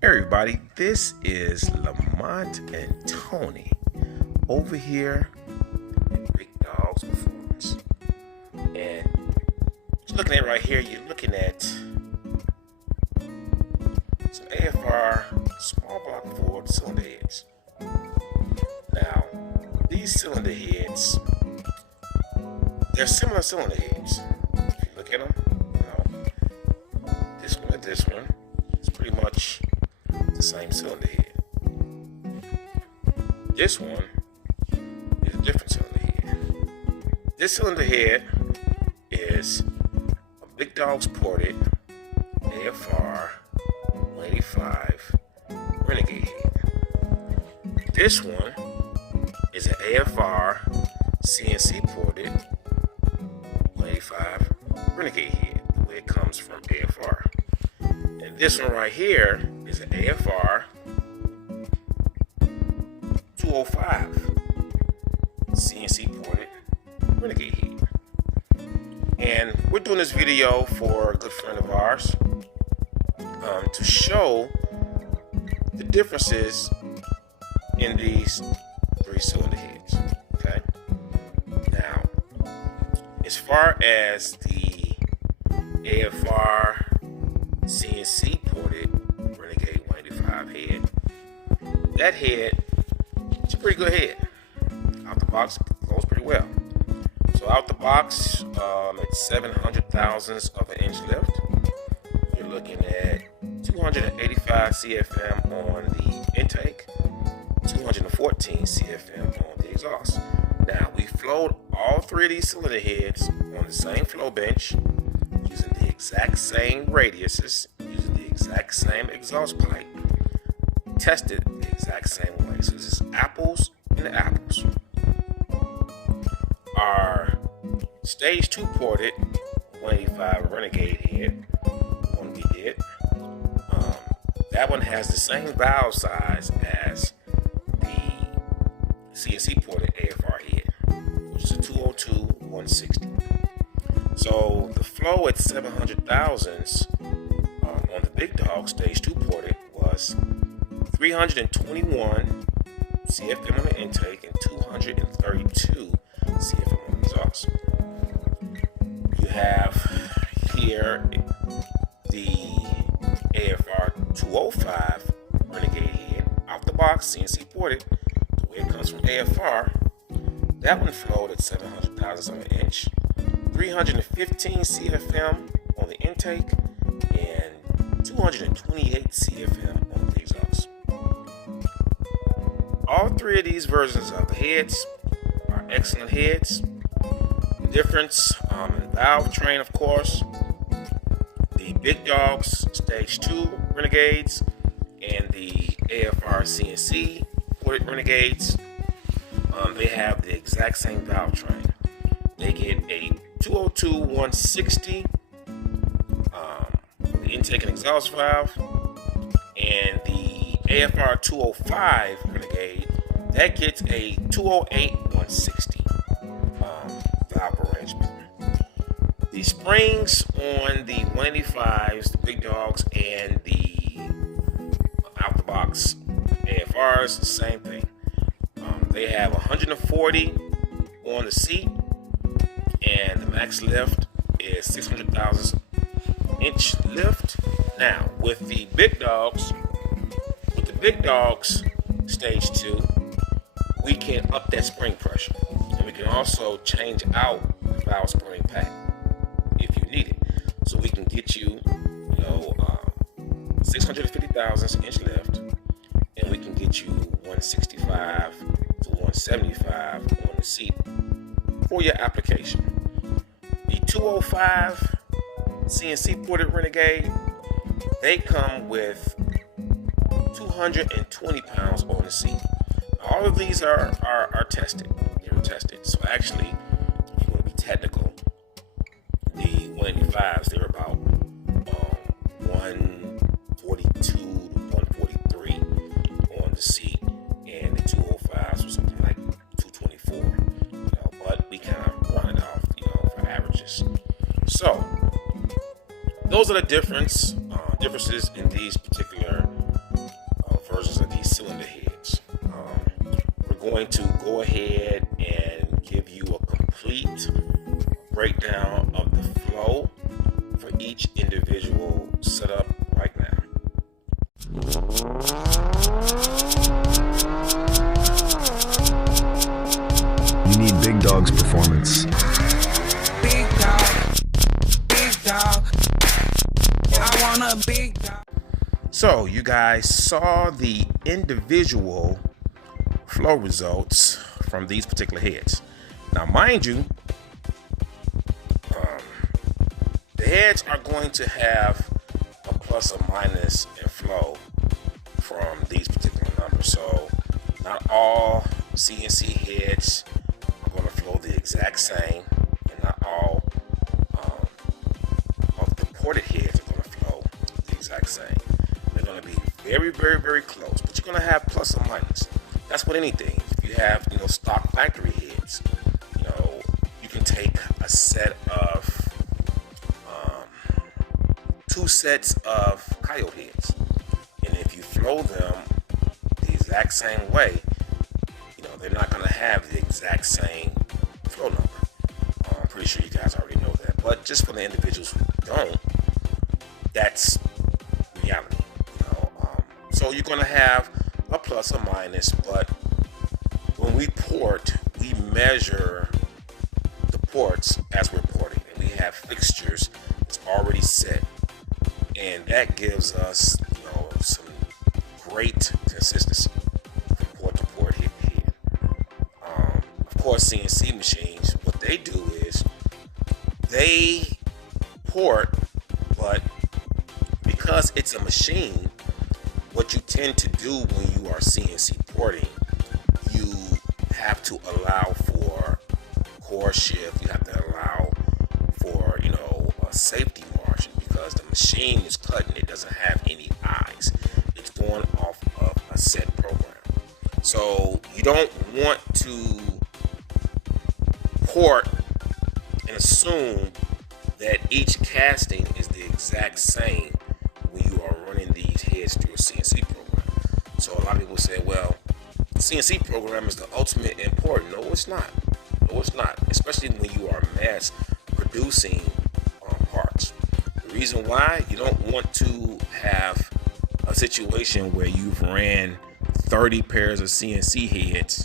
Everybody, this is Lamont and Tony over here at Big Dog's Performance. And just looking at it right here, you're looking at some AFR small block Ford cylinder heads. Now, these cylinder heads, they're similar cylinder heads. If you look at them, this one and this one, it's pretty much the same cylinder head. This one is a different cylinder head. This cylinder head is a Big Dog's ported AFR 185 Renegade head. This one is an AFR CNC ported 185 Renegade head, the way it comes from AFR. And this one right here is an AFR 205 CNC ported Renegade head. And we're doing this video for a good friend of ours to show the differences in these three cylinder heads. Okay. Now, as far as the AFR CNC ported Renegade 185 head, that head is a pretty good head. Out the box, it goes pretty well. So out the box, at 700 thousandths of an inch lift, you're looking at 285 CFM on the intake, 214 CFM on the exhaust. Now, we flowed all three of these cylinder heads on the same flow bench, using the exact same radiuses, using the exact same exhaust pipe, tested the exact same way. So this is apples and apples. Our stage 2 ported 185 Renegade head, the one we did, that one has the same valve size as the CNC ported AFR head, which is a 202 160. So the flow at 700 thousandths on the Big Dog stage 2 ported was 321 CFM on the intake and 232 CFM on the exhaust. You have here the AFR 205 Renegade head out the box, CNC ported, the way it comes from AFR. That one flowed at 700 thousandths of an inch, 315 CFM on the intake, and 228 CFM on the exhaust. All three of these versions of the heads are excellent heads. The difference in valve train, of course, the Big Dogs Stage 2 Renegades and the AFR CNC ported Renegades, they have the exact same valve train. They get a 202 160 for the intake and exhaust valve, and the AFR 205 Renegade, that gets a 208 160 valve arrangement. The springs on the 185s, the Big Dogs, and the out the box AFRs, same thing. They have 140 on the seat, and the max lift is 600 thousandths inch lift. Now, with the Big Dogs stage 2, we can up that spring pressure, and we can also change out the valve spring pack if you need it. So we can get you, 650 thousandths inch lift, and we can get you 165 to 175 on the seat for your application. The 205 CNC ported Renegade, they come with 220 pounds on the seat. All of these are tested. They're tested. So actually, if you want to be technical, the 185s, they're about 142 to 143 on the seat, and the 205s were something like 224. But we kind of run it off, for averages. So those are the differences in these particular going to go ahead and give you a complete breakdown of the flow for each individual setup right now. You need Big Dog's performance. Big dog, I want a big dog. So you guys saw the individual flow results from these particular heads. Now mind you, the heads are going to have a plus or minus in flow from these particular numbers. So not all CNC heads are going to flow the exact same, and not all of the ported heads are going to flow the exact same. They're going to be very, very, very close, but you're going to have plus or minus. That's with anything. If you have, stock factory heads, you can take a set of 2 sets of coyote heads, and if you flow them the exact same way, they're not going to have the exact same flow number. I'm pretty sure you guys already know that, but just for the individuals who don't, that's reality. So you're going to have a plus or minus, but when we port, we measure the ports as we're porting, and we have fixtures that's already set, and that gives us some great consistency from port to port, head to head. Of course, CNC machines, what they do is they port, but because it's a machine, what you tend to do when you are CNC porting, you have to allow for core shift. You have to allow for, a safety margin, because the machine is cutting. It doesn't have any eyes. It's going off of a set program. So you don't want to port and assume that each casting is the exact same when you are running these heads through a CNC program. So a lot of people say, well, the CNC program is the ultimate in porting. No, it's not. No, it's not. Especially when you are mass producing parts. The reason why, you don't want to have a situation where you've ran 30 pairs of CNC heads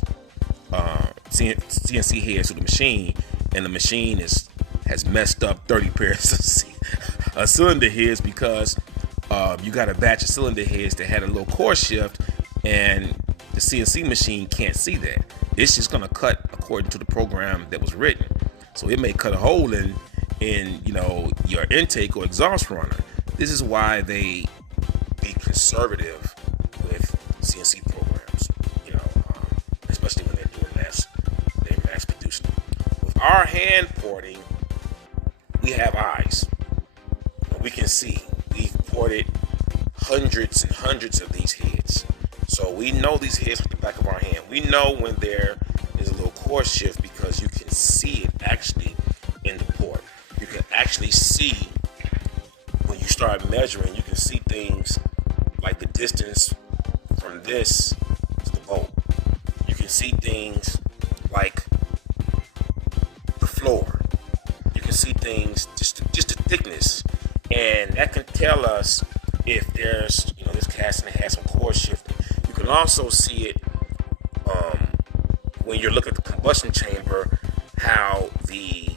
to the machine, and the machine has messed up 30 pairs of cylinder heads because you got a batch of cylinder heads that had a little core shift, and the CNC machine can't see that. It's just going to cut according to the program that was written. So it may cut a hole in your intake or exhaust runner. This is why they be conservative with CNC programs, especially when they're doing mass producing. With our hand porting, we have eyes. We can see. We've ported hundreds and hundreds of these heads. So we know these heads with the back of our hand. We know when there is a little core shift because you can see it actually in the port. You can actually see, when you start measuring, you can see things like the distance from this to the bolt. You can see things like the floor. You can see things, just the thickness. And that can tell us if there's, this casting has some core shifting. You can also see it when you're looking at the combustion chamber, how the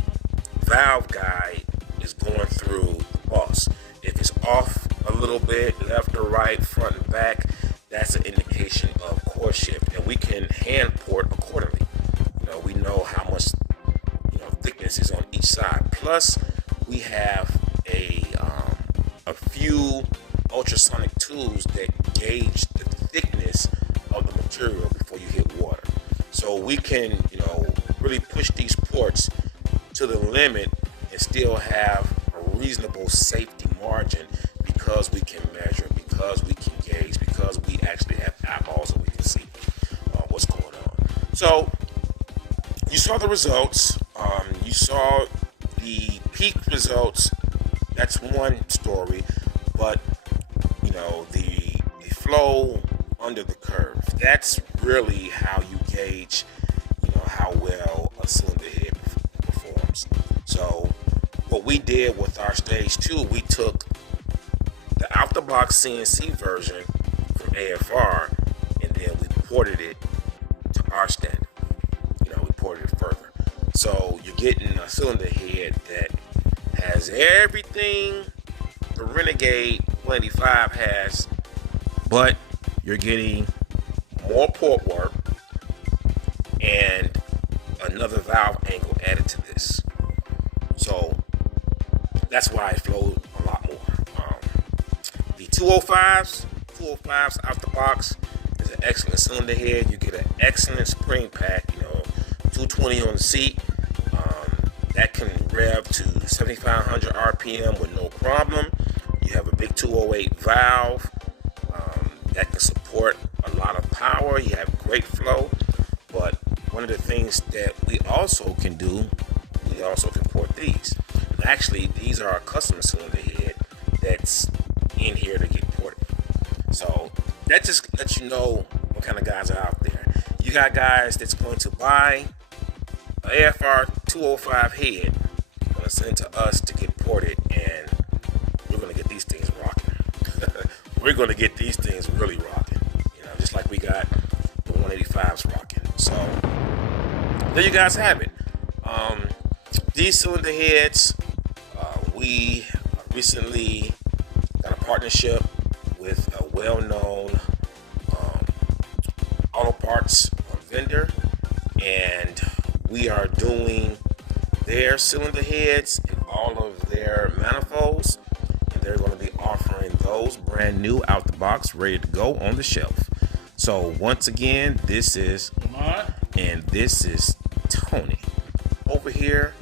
valve guide is going through the boss. If it's off a little bit, left or right, front and back, that's an indication of core shift. And we can hand port accordingly. We know how much thickness is on each side. Plus, we have a few ultrasonic tools that gauge the thickness of the material before you hit water. So we can, really push these ports to the limit and still have a reasonable safety margin, because we can measure, because we can gauge, because we actually have eyeballs and we can see what's going on. So you saw the results. You saw the peak results. That's one story, but the flow under the curve, that's really how you gauge, how well a cylinder head performs. So what we did with our stage 2, we took the out-the-box CNC version from AFR, and then we ported it to our standard. We ported it further. So you're getting a cylinder head that has everything the Renegade 185 has, but you're getting more port work and another valve angle added to this. So that's why it flowed a lot more. The 205s out the box is an excellent cylinder head. You get an excellent spring pack, 220 on the seat. That can rev to 7,500 RPM with no problem. You have a big 208 valve that can support a lot of power. You have great flow. But one of the things that we also can do, we also can port these. And actually, these are a custom cylinder head that's in here to get ported. So that just lets you know what kind of guys are out there. You got guys that's going to buy an AFR 205 head, going to send it to us to get ported, and we're going to get these things rocking. We're going to get these things really rocking, just like we got the 185s rocking. So there you guys have it. These cylinder heads, we recently got a partnership with a well-known auto parts vendor, and we are doing their cylinder heads and all of their manifolds, and they're going to be offering those brand new out the box, ready to go on the shelf. So once again, this is Lamont and this is Tony over here